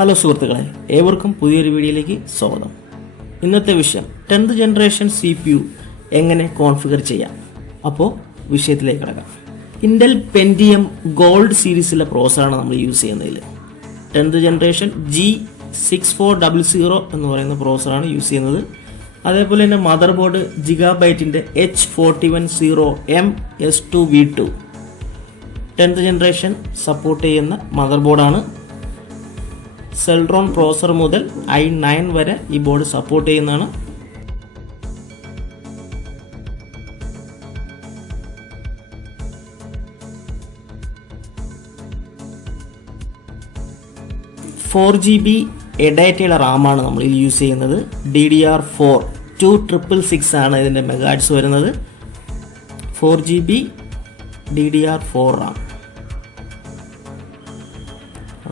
Hello സുഹൃത്തുക്കളെ, ഏവർക്കും പുതിയൊരു വീഡിയോയിലേക്ക് സ്വാഗതം. ഇന്നത്തെ വിഷയം 10th ജനറേഷൻ CPU എങ്ങനെ കോൺഫിഗർ ചെയ്യാം. അപ്പോൾ വിഷയത്തിലേക്ക് കിടക്കാം. ഇന്റൽ പെന്റിയം ഗോൾഡ് സീരീസിലെ പ്രോസറാണ് നമ്മൾ യൂസ് ചെയ്യുന്നതിൽ. 10th ജനറേഷൻ G6400 എന്ന് പറയുന്ന പ്രോസറാണ് യൂസ് ചെയ്യുന്നത്. അതേപോലെ തന്നെ മദർ ബോർഡ് ജിഗാബൈറ്റിൻ്റെ H4110MS2V2 10th ജനറേഷൻ സപ്പോർട്ട് ചെയ്യുന്ന മദർ ബോർഡാണ്. സെൽട്രോൺ പ്രോസർ മുതൽ i9 വരെ ഈ ബോർഡ് സപ്പോർട്ട് ചെയ്യുന്നതാണ്. GB എഡാറ്റയുടെ റാമാണ് നമ്മൾ യൂസ് ചെയ്യുന്നത്. DDR4 2666 ആണ് ഇതിൻ്റെ മെഗാഹെർട്സ് വരുന്നത്. 4GB DDR4 റാം.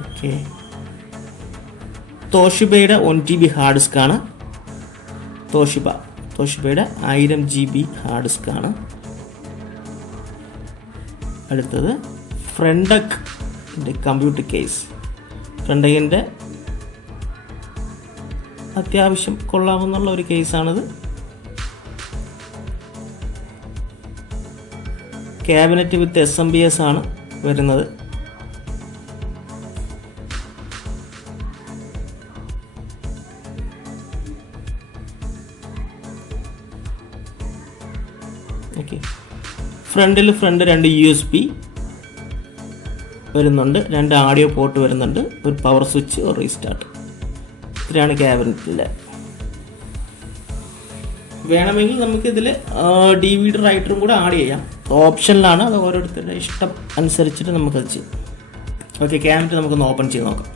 ഓക്കെ, തോഷിബയുടെ 1TB ഹാർഡ് ഡിസ്ക് ആണ്. തോഷിബയുടെ 1000GB ഹാർഡ് ഡിസ്ക് ആണ്. അടുത്തത് ഫ്രണ്ടക്കിൻ്റെ കമ്പ്യൂട്ടർ കേസ്. ഫ്രണ്ടക്കിൻ്റെ അത്യാവശ്യം കൊള്ളാമെന്നുള്ള ഒരു കേസാണിത്. ക്യാബിനറ്റ് വിത്ത് SMBS ആണ് വരുന്നത്. ഓക്കെ, ഫ്രണ്ട് 2 USB വരുന്നുണ്ട്, 2 ഓഡിയോ പോർട്ട് വരുന്നുണ്ട്, ഒരു പവർ സ്വിച്ച്, ഒരു റീസ്റ്റാർട്ട്. ഇത്രയാണ് ക്യാബിനറ്റിൽ. വേണമെങ്കിൽ നമുക്ക് ഇതിൽ DVD റൈറ്ററും കൂടെ ആഡ് ചെയ്യാം. ഓപ്ഷനിലാണ്, അത് ഓരോരുത്തരുടെ ഇഷ്ടം അനുസരിച്ചിട്ട് നമുക്കത് ചെയ്യാം. ഓക്കെ, ക്യാബിനറ്റ് നമുക്കൊന്ന് ഓപ്പൺ ചെയ്ത് നോക്കാം.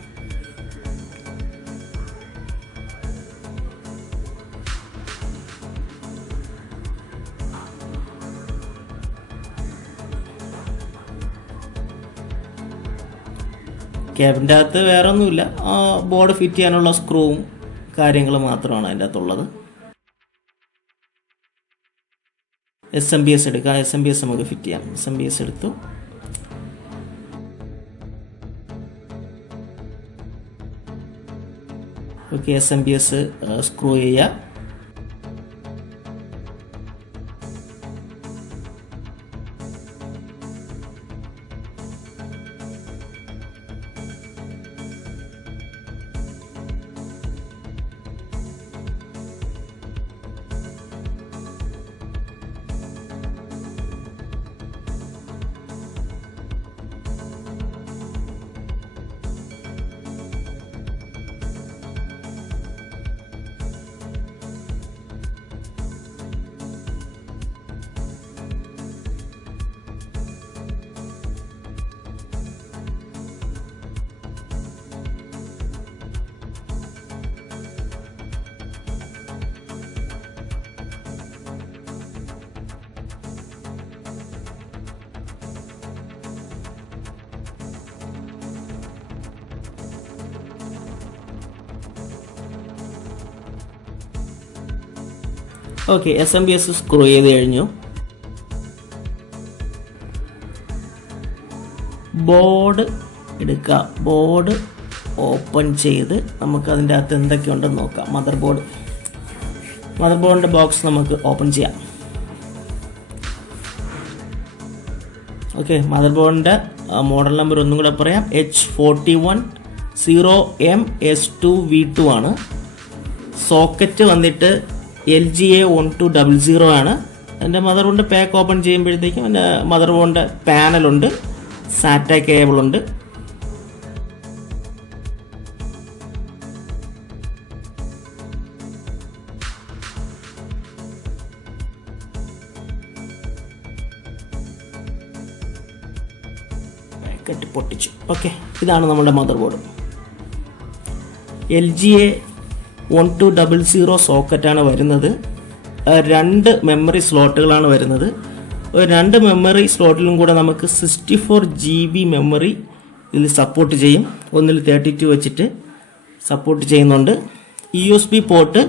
ക്യാബിൻ്റെ അകത്ത് വേറെ ഒന്നുമില്ല, ബോർഡ് ഫിറ്റ് ചെയ്യാനുള്ള സ്ക്രൂവും കാര്യങ്ങൾ മാത്രമാണ് അതിൻ്റെ അകത്തുള്ളത്. SMBS എടുക്കാം. SMBS നമുക്ക് ഫിറ്റ് ചെയ്യാം. SMBS എടുത്തു. ഓക്കെ, SMBS സ്ക്രൂ ചെയ്യുക. ഓക്കെ, SMBS സ്ക്രൂ ചെയ്ത് കഴിഞ്ഞു. ബോർഡ് എടുക്കുക. ബോർഡ് ഓപ്പൺ ചെയ്ത് നമുക്ക് അതിൻ്റെ അകത്ത് എന്തൊക്കെയുണ്ടെന്ന് നോക്കാം. മദർ ബോർഡിൻ്റെ ബോക്സ് നമുക്ക് ഓപ്പൺ ചെയ്യാം. ഓക്കെ, മദർ ബോർഡിൻ്റെ മോഡൽ നമ്പർ ഒന്നും കൂടെ പറയാം. H4110MS2V2 ആണ്. സോക്കറ്റ് വന്നിട്ട് LGA1200 ആണ്. എൻ്റെ മദർ ബോർഡിൻ്റെ പാക്ക് ഓപ്പൺ ചെയ്യുമ്പോഴത്തേക്കും എൻ്റെ മദർ ബോർഡിൻ്റെ പാനലുണ്ട്, സാറ്റ കേബിളുണ്ട്. പാക്കറ്റ് പൊട്ടിച്ചു. ഓക്കെ, ഇതാണ് നമ്മുടെ മദർ ബോർഡ്. LGA1200 സോക്കറ്റാണ് വരുന്നത്. 2 മെമ്മറി സ്ലോട്ടുകളാണ് വരുന്നത്. 2 മെമ്മറി സ്ലോട്ടിലും കൂടെ നമുക്ക് 64GB മെമ്മറി ഇതിൽ സപ്പോർട്ട് ചെയ്യും. ഒന്നിൽ 32 വെച്ചിട്ട് സപ്പോർട്ട് ചെയ്യുന്നുണ്ട്. USB പോർട്ട്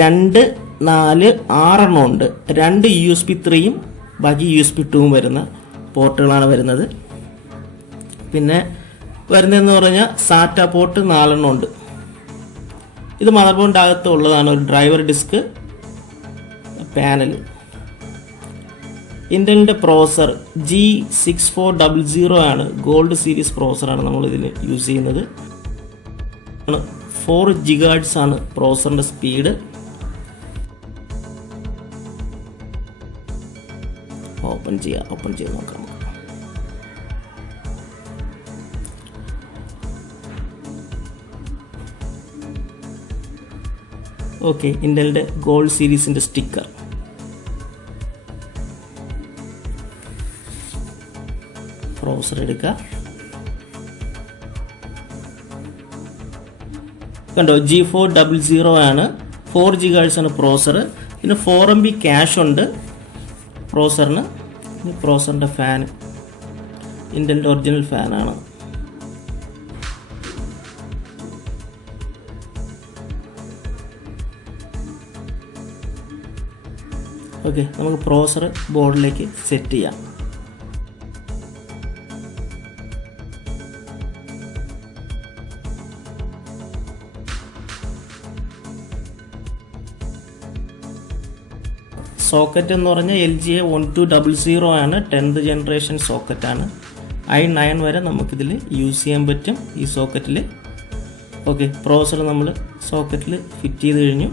2, 4, 6 എണ്ണം ഉണ്ട്. 2 USB 3യും ബാക്കി USB 2ഉം വരുന്ന പോർട്ടുകളാണ് വരുന്നത്. പിന്നെ വരുന്നതെന്ന് പറഞ്ഞാൽ സാറ്റ പോർട്ട് 4 ഉണ്ട്. ഇത് മദർ ബോർഡിൻ്റെ അകത്ത് ഉള്ളതാണ്. ഒരു ഡ്രൈവർ ഡിസ്ക്, പാനൽ. ഇന്റലിൻ്റെ പ്രോസർ G6400 ആണ്. ഗോൾഡ് സീരീസ് പ്രോസറാണ് നമ്മൾ ഇതിന് യൂസ് ചെയ്യുന്നത്. 4 GHz ആണ് പ്രോസറിൻ്റെ സ്പീഡ്. ഓപ്പൺ ചെയ്ത് നോക്കാം. ഓക്കെ, ഇന്റലിൻ്റെ ഗോൾഡ് സീരീസിൻ്റെ സ്റ്റിക്കർ. പ്രോസർ എടുക്കുക. കണ്ടോ, G400 ആണ്. 4 GHz ആണ് പ്രോസർ. പിന്നെ 4 MB ക്യാഷ് ഉണ്ട് പ്രോസറിന്. പ്രോസറിൻ്റെ ഫാൻ ഇന്റലിൻ്റെ ഒറിജിനൽ ഫാനാണ്. ഓക്കെ, നമുക്ക് പ്രോസർ ബോർഡിലേക്ക് സെറ്റ് ചെയ്യാം. സോക്കറ്റ് എന്ന് പറഞ്ഞാൽ LGA1200 ആണ്. 10th generation സോക്കറ്റാണ്. i9 വരെ നമുക്കിതിൽ യൂസ് ചെയ്യാൻ പറ്റും ഈ സോക്കറ്റിൽ. ഓക്കെ, പ്രോസർ നമ്മൾ സോക്കറ്റിൽ ഫിറ്റ് ചെയ്ത് കഴിഞ്ഞു.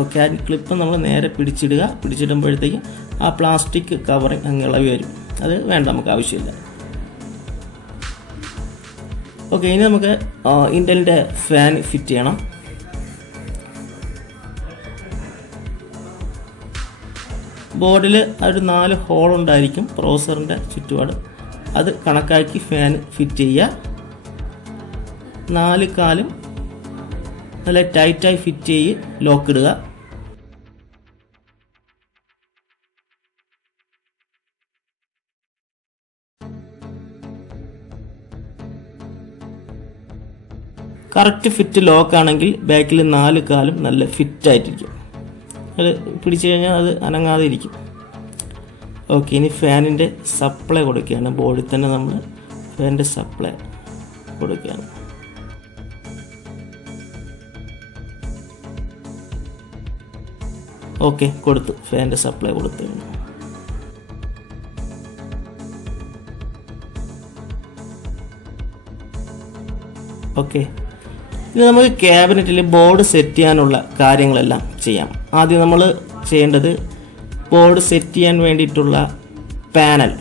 ഓക്കെ, ആ ക്ലിപ്പ് നമ്മൾ നേരെ പിടിച്ചിടുമ്പോഴത്തേക്കും ആ പ്ലാസ്റ്റിക് കവറിങ് അങ്ങ് ഇളവി വരും. അത് വേണ്ട, നമുക്ക് ആവശ്യമില്ല. ഓക്കെ, ഇനി നമുക്ക് ഇന്റലിൻ്റെ ഫാൻ ഫിറ്റ് ചെയ്യണം. ബോർഡിൽ ഒരു 4 ഹോൾ ഉണ്ടായിരിക്കും പ്രോസറിൻ്റെ ചുറ്റുപാട്. അത് കണക്കാക്കി ഫാൻ ഫിറ്റ് ചെയ്യുക. 4 കാലും നല്ല ടൈറ്റായി ഫിറ്റ് ചെയ്ത് ലോക്ക് ഇടുക. കറക്റ്റ് ഫിറ്റ് ലോക്ക് ആണെങ്കിൽ ബാക്കിൽ 4 കാലും നല്ല ഫിറ്റ് ആയിട്ടിരിക്കും. അത് പിടിച്ചു കഴിഞ്ഞാൽ അത് അനങ്ങാതെ ഇരിക്കും. ഓക്കെ, ഇനി ഫാനിൻ്റെ സപ്ലൈ കൊടുക്കുകയാണ്. ബോർഡിൽ തന്നെ നമ്മൾ ഫാനിൻ്റെ സപ്ലൈ കൊടുക്കുകയാണ്. ഓക്കെ, കൊടുത്തു. ഫാനിൻ്റെ സപ്ലൈ കൊടുത്തു. ഓക്കെ, ഇനി നമുക്ക് ക്യാബിനറ്റിൽ ബോർഡ് സെറ്റ് ചെയ്യാനുള്ള കാര്യങ്ങളെല്ലാം ചെയ്യാം. ആദ്യം നമ്മൾ ചെയ്യേണ്ടത് ബോർഡ് സെറ്റ് ചെയ്യാൻ വേണ്ടിയിട്ടുള്ള പാനൽ,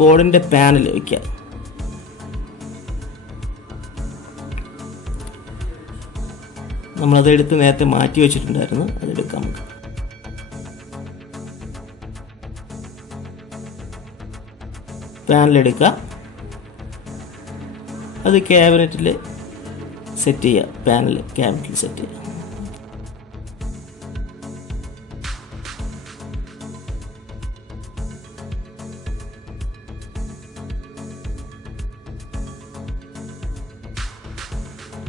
ബോർഡിൻ്റെ പാനൽ വയ്ക്കുക. നമ്മളതെടുത്ത് നേരത്തെ മാറ്റി വെച്ചിട്ടുണ്ടായിരുന്നു, അതെടുക്കാം നമുക്ക്. പാനലെടുക്കുക, അത് ക്യാബിനറ്റിൽ സെറ്റ് ചെയ്യുക. പാനൽ ക്യാബിനറ്റിൽ സെറ്റ് ചെയ്യുക.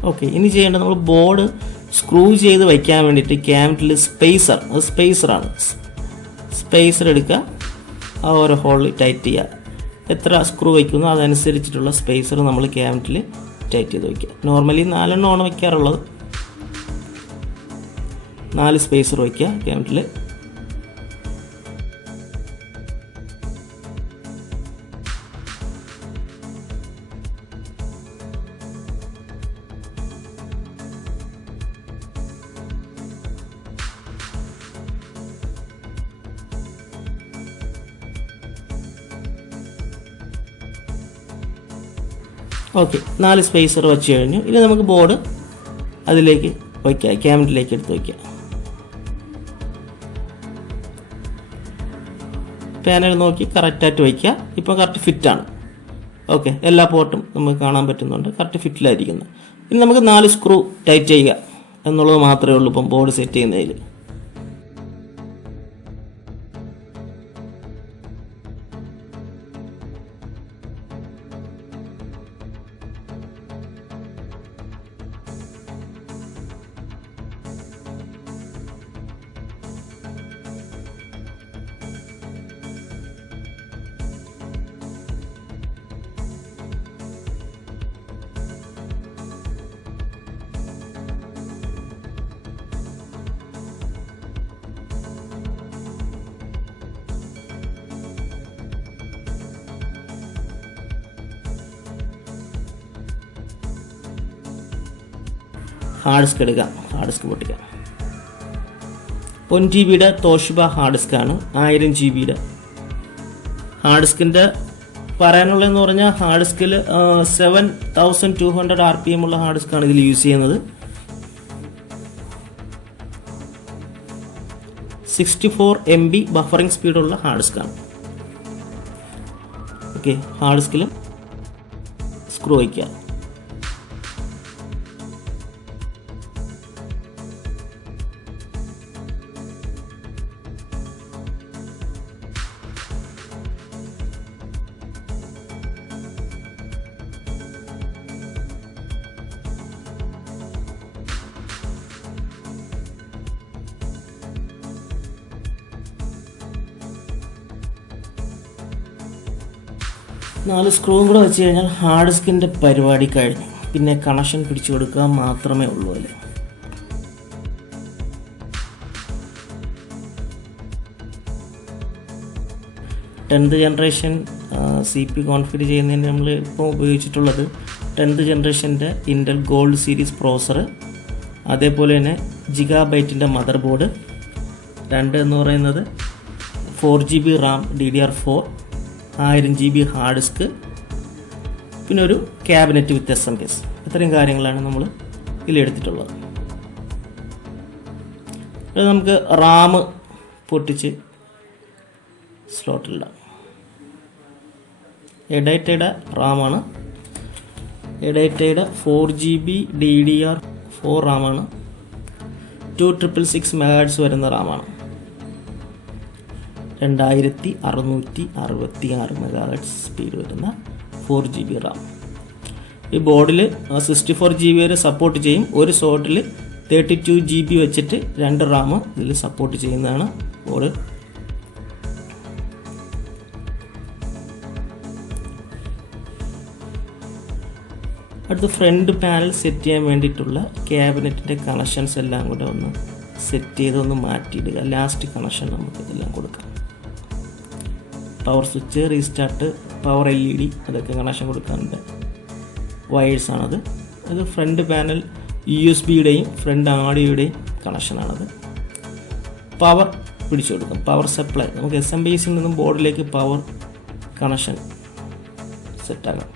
ഓക്കെ, ഇനി ചെയ്യേണ്ടത് നമ്മൾ ബോർഡ് സ്ക്രൂ ചെയ്ത് വയ്ക്കാൻ വേണ്ടിയിട്ട് ക്യാബിനറ്റിൽ സ്പേസറാണ്. സ്പേസർ എടുക്കുക, ആ ഓരോ ഹോളിൽ ടൈറ്റ് ചെയ്യുക. എത്ര സ്ക്രൂ വയ്ക്കുന്നു അതനുസരിച്ചിട്ടുള്ള സ്പേസർ നമ്മൾ ക്യാബിനറ്റിൽ ടൈറ്റ് ചെയ്ത് വയ്ക്കുക. നോർമലി 4 എണ്ണമാണ് വയ്ക്കാറുള്ളത്. 4 സ്പേസർ വയ്ക്കുക ക്യാബിനറ്റിൽ. ഓക്കെ, 4 സ്പേസർ വെച്ച് കഴിഞ്ഞു. ഇനി നമുക്ക് ബോർഡ് അതിലേക്ക് വയ്ക്കാം, ക്യാബിനറ്റിലേക്ക് എടുത്ത് വയ്ക്കാം. പാനൽ നോക്കി കറക്റ്റായിട്ട് വയ്ക്കുക. ഇപ്പോൾ കറക്റ്റ് ഫിറ്റാണ്. ഓക്കെ, എല്ലാ പോർട്ടും നമുക്ക് കാണാൻ പറ്റുന്നുണ്ട്, കറക്റ്റ് ഫിറ്റിലായിരിക്കുന്നത്. ഇനി നമുക്ക് 4 സ്ക്രൂ ടൈറ്റ് ചെയ്യുക എന്നുള്ളത് മാത്രമേ ഉള്ളൂ ഇപ്പം ബോർഡ് സെറ്റ് ചെയ്യുന്നതിൽ. ഹാർഡ് ഡിസ്ക് എടുക്കാം. ഹാർഡ് ഡിസ്ക് പൊട്ടിക്കാം. 1 GB തോഷിബ ഹാർഡ് ഡിസ്ക് ആണ്. 1000 GB ഹാർഡ് ഡിസ്കിൻ്റെ പറയാനുള്ളതെന്ന് പറഞ്ഞാൽ ഹാർഡ് ഡിസ്കിൽ 7200 RPM ഉള്ള ഹാർഡ് ഡിസ്ക് ആണ് ഇതിൽ യൂസ് ചെയ്യുന്നത്. 64 MB ബഫറിംഗ് സ്പീഡുള്ള ഹാർഡ് ഡിസ്ക് ആണ്. ഓക്കെ, ഹാർഡ് ഡിസ്കിൽ സ്ക്രൂ വയ്ക്കുക. നാല് സ്ക്രൂവും കൂടെ വെച്ച് കഴിഞ്ഞാൽ ഹാർഡ് ഡിസ്കിൻ്റെ പരിപാടി കഴിഞ്ഞു. പിന്നെ കണക്ഷൻ പിടിച്ചു കൊടുക്കുക മാത്രമേ ഉള്ളൂ. അല്ലേ, ടെൻത്ത് ജനറേഷൻ CPU കോൺഫിഗർ ചെയ്യുന്നതിന് നമ്മൾ ഇപ്പോൾ ഉപയോഗിച്ചിട്ടുള്ളത് 10th ജനറേഷൻ്റെ ഇൻ്റൽ ഗോൾഡ് സീരീസ് പ്രോസർ, അതേപോലെ തന്നെ GB മദർ ബോർഡ്, 2 എന്ന് പറയുന്നത് 4 GB RAM DDR4, 1000 GB hard disk, പിന്നെ ഒരു ക്യാബിനറ്റ് വിത്ത് SM കേസ്. ഇത്രയും കാര്യങ്ങളാണ് നമ്മൾ ഇതിലെടുത്തിട്ടുള്ളത്. അത് നമുക്ക് റാം പൊട്ടിച്ച് സ്ലോട്ടിലിടാം. എഡൈറ്റയുടെ റാമാണ്. എഡൈറ്റയുടെ 4 GB DDR4 റാമാണ്. 2666 MHz വരുന്ന റാമാണ്. 2666 MHz സ്പീഡ് വരുന്ന 4 GB റാം. ഈ ബോർഡിൽ 64 GB വരെ സപ്പോർട്ട് ചെയ്യും. ഒരു സ്ലോട്ടിൽ 32 GB വെച്ചിട്ട് 2 റാം ഇതിൽ സപ്പോർട്ട് ചെയ്യുന്നതാണ് ബോർഡ്. അടുത്ത ഫ്രണ്ട് പാനൽ സെറ്റ് ചെയ്യാൻ വേണ്ടിയിട്ടുള്ള ക്യാബിനറ്റിൻ്റെ കണക്ഷൻസ് എല്ലാം കൂടെ ഒന്ന് സെറ്റ് ചെയ്തൊന്ന് മാറ്റിയിടുക. ലാസ്റ്റ് കണക്ഷൻ നമുക്ക് ഇതെല്ലാം കൊടുക്കാം. Power switch, restart, power LED അതൊക്കെ കണക്ഷൻ കൊടുക്കാനുണ്ട്. വയേഴ്സാണത്. അത് ഫ്രണ്ട് പാനൽ USB-യുടെയും ഫ്രണ്ട് ആഡിയോയുടെയും കണക്ഷനാണത്. പവർ പിടിച്ചു കൊടുക്കും. പവർ സപ്ലൈ നമുക്ക് SMPSൽ നിന്നും ബോർഡിലേക്ക് പവർ കണക്ഷൻ സെറ്റാകാം.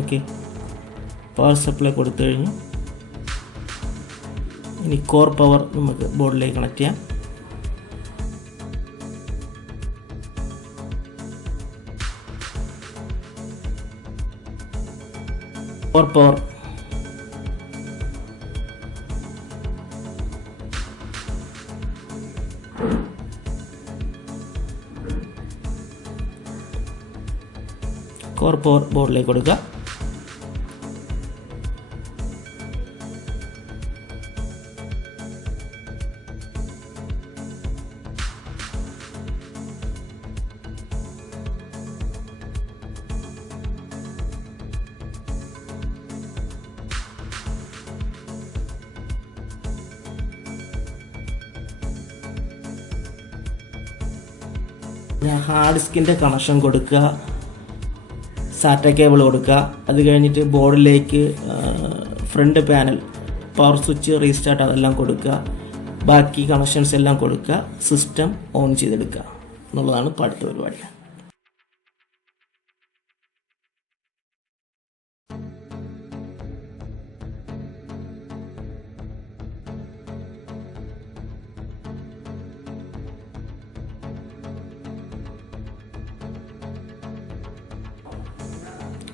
ഓക്കെ, പവർ സപ്ലൈ കൊടുത്തു കഴിഞ്ഞു. ഇനി കോർ പവർ നമുക്ക് ബോർഡിലേക്ക് കണക്ട് ചെയ്യാം. കോർ പവർ ബോർഡിലേക്ക് കൊടുക്കുക. ഹാർഡ് ഡിസ്കിൻ്റെ കണക്ഷൻ കൊടുക്കുക, സാറ്റ കേബിൾ കൊടുക്കുക. അത് കഴിഞ്ഞിട്ട് ബോർഡിലേക്ക് front panel, power switch, restart അതെല്ലാം കൊടുക്കുക. ബാക്കി കണക്ഷൻസ് എല്ലാം കൊടുക്കുക. സിസ്റ്റം ഓൺ ചെയ്തെടുക്കുക എന്നുള്ളതാണ് ഇപ്പോൾ അടുത്ത പരിപാടി.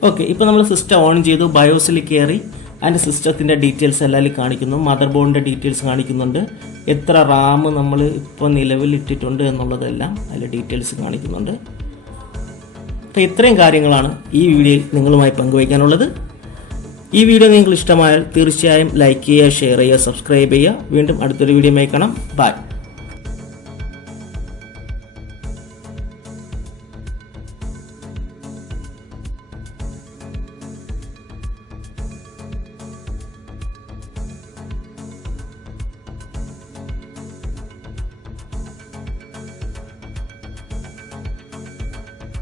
ഓക്കെ, ഇപ്പോൾ നമ്മൾ സിസ്റ്റം ഓൺ ചെയ്തു. ബയോസിൽ കയറി അതിൻ്റെ സിസ്റ്റത്തിൻ്റെ ഡീറ്റെയിൽസ് എല്ലാം കാണിക്കുന്നു. മദർ ബോർഡിൻ്റെ ഡീറ്റെയിൽസ് കാണിക്കുന്നുണ്ട്. എത്ര റാം നമ്മൾ ഇപ്പോൾ നിലവിലിട്ടിട്ടുണ്ട് എന്നുള്ളതെല്ലാം അതിൽ ഡീറ്റെയിൽസ് കാണിക്കുന്നുണ്ട്. അപ്പോൾ ഇത്രയും കാര്യങ്ങളാണ് ഈ വീഡിയോയിൽ നിങ്ങളുമായി പങ്കുവയ്ക്കാനുള്ളത്. ഈ വീഡിയോ നിങ്ങൾക്ക് ഇഷ്ടമായാൽ തീർച്ചയായും ലൈക്ക് ചെയ്യുക, ഷെയർ ചെയ്യുക, സബ്സ്ക്രൈബ് ചെയ്യുക. വീണ്ടും അടുത്തൊരു വീഡിയോയുമായി കാണാം. ബൈ.